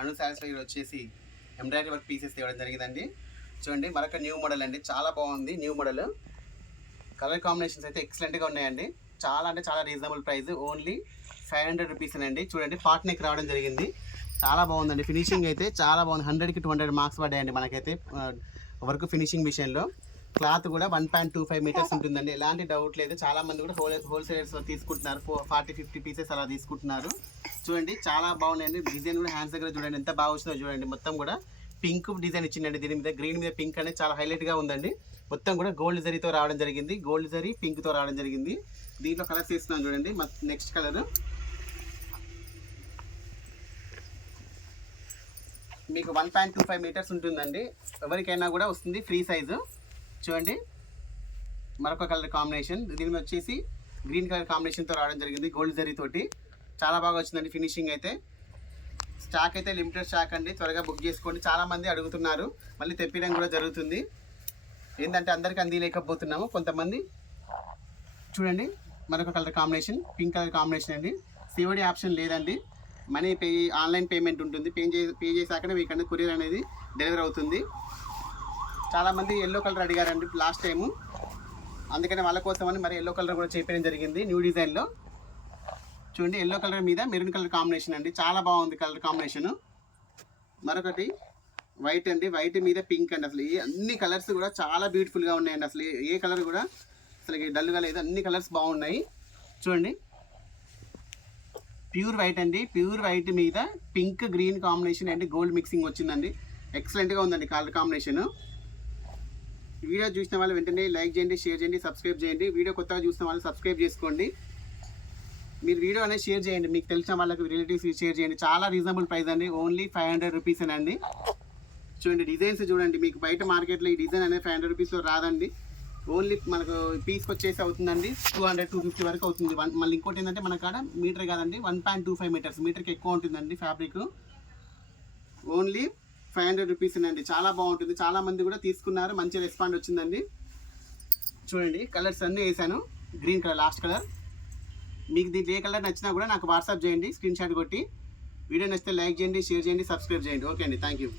అను శారీస్లో వచ్చేసి embroidery work pieces ఇవ్వడం జరిగిందండి. చూడండి మరొక న్యూ మోడల్ అండి, చాలా బాగుంది న్యూ మోడల్. కలర్ కాంబినేషన్స్ అయితే ఎక్సలెంట్గా ఉన్నాయండి. చాలా అంటే చాలా రీజనబుల్ ప్రైస్, ఓన్లీ 500 రూపీస్ అండి. చూడండి పాట్ నెక్ రావడం జరిగింది, చాలా బాగుందండి. ఫినిషింగ్ అయితే చాలా బాగుంది. 100కి 200 మార్క్స్ పడ్డాయండి మనకైతే వర్క్ ఫినిషింగ్ విషయంలో. క్లాత్ కూడా 1.25 మీటర్స్ ఉంటుందండి, ఎలాంటి డౌట్ లేదు. చాలా మంది కూడా హోల్సేలర్స్ తీసుకుంటున్నారు, 40-50 పీసెస్ అలా తీసుకుంటున్నారు. చూడండి చాలా బాగున్నాయండి. డిజైన్ కూడా హ్యాండ్స్ దగ్గర చూడండి ఎంత బాగా వచ్చిందో చూడండి. మొత్తం కూడా పింక్ డిజైన్ ఇచ్చిందండి, దీని మీద గ్రీన్ మీద పింక్ అనేది చాలా హైలైట్గా ఉందండి. మొత్తం కూడా గోల్డ్ జరీతో రావడం జరిగింది, గోల్డ్ జరీ పింక్తో రావడం జరిగింది. దీంట్లో కలర్స్ ఇస్తున్నాను చూడండి. నెక్స్ట్ కలర్ మీకు 1.25 మీటర్స్ ఉంటుందండి, ఎవరికైనా కూడా వస్తుంది, ఫ్రీ సైజు. చూడండి మరొక కలర్ కాంబినేషన్, దీని మీద వచ్చేసి గ్రీన్ కలర్ కాంబినేషన్తో రావడం జరిగింది, గోల్డ్ జరీ తోటి. చాలా బాగా వచ్చిందండి ఫినిషింగ్ అయితే. స్టాక్ అయితే లిమిటెడ్ స్టాక్ అండి, త్వరగా బుక్ చేసుకోండి. చాలామంది అడుగుతున్నారు, మళ్ళీ తెప్పించడం కూడా జరుగుతుంది. ఏంటంటే అందరికీ అందిలేకపోతున్నాము కొంతమంది. చూడండి మరొక colour combination, pink colour combination అండి. సిఓడి ఆప్షన్ లేదండి, మనీ పే ఆన్లైన్ పేమెంట్ ఉంటుంది. పే చేశాకనే మీకు కొరియర్ అనేది డెలివరీ అవుతుంది. చాలామంది ఎల్లో కలర్ అడిగారండి లాస్ట్ టైము, అందుకని వాళ్ళ కోసమని మరి ఎల్లో కలర్ కూడా చేపించడం జరిగింది న్యూ డిజైన్లో. చూడండి ఎల్లో కలర్ మీద మెరూన్ కలర్ కాంబినేషన్ అండి, చాలా బాగుంది కలర్ కాంబినేషను. మరొకటి వైట్ అండి, వైట్ మీద పింక్ అండి. అసలు అన్ని కలర్స్ కూడా చాలా బ్యూటిఫుల్గా ఉన్నాయండి. అసలు ఏ కలర్ కూడా అసలు డల్గా లేదు, అన్ని కలర్స్ బాగున్నాయి. చూడండి ప్యూర్ వైట్ అండి, ప్యూర్ వైట్ మీద పింక్ గ్రీన్ కాంబినేషన్ అండి, గోల్డ్ మిక్సింగ్ వచ్చిందండి. ఎక్సలెంట్గా ఉందండి కలర్ కాంబినేషను. వీడియో చూసిన వాళ్ళు వెంటనే లైక్ చేయండి, షేర్ చేయండి, సబ్స్క్రైబ్ చేయండి. వీడియో కొత్తగా చూసిన వాళ్ళు సబ్స్క్రైబ్ చేసుకోండి. మీరు వీడియో అనేది షేర్ చేయండి, మీకు తెలిసిన వాళ్ళకి రిలేటివ్స్ షేర్ చేయండి. చాలా రీజనబుల్ ప్రైస్ అండి, ఓన్లీ 500 రూపీస్ అండి. చూడండి డిజైన్స్ చూడండి, మీకు బయట మార్కెట్లో ఈ డిజైన్ అనేది 500 రూపీస్లో రాదండి. ఓన్లీ మనకు పీస్కి వచ్చేసి అవుతుందండి 200-250 వరకు అవుతుంది. మళ్ళీ ఇంకోటి ఏంటంటే మన కాడ మీటర్ కాదండి, 1.25 మీటర్స్, మీటర్కి ఎక్కువ ఉంటుందండి ఫ్యాబ్రిక్. ఓన్లీ 500 రూపీస్ అండి, చాలా బాగుంటుంది. చాలా మంది కూడా తీసుకున్నారు, మంచి రెస్పాండ్ వచ్చిందండి. చూడండి కలర్స్ అన్నీ వేసాను, గ్రీన్ కలర్ లాస్ట్ కలర్. మీకు దీంట్లో ఏ కలర్ నచ్చినా కూడా నాకు వాట్సాప్ చేయండి, స్క్రీన్ షాట్ కొట్టి. వీడియో నచ్చితే లైక్ చేయండి, షేర్ చేయండి, సబ్స్క్రైబ్ చేయండి. ఓకే అండి, థ్యాంక్ యూ.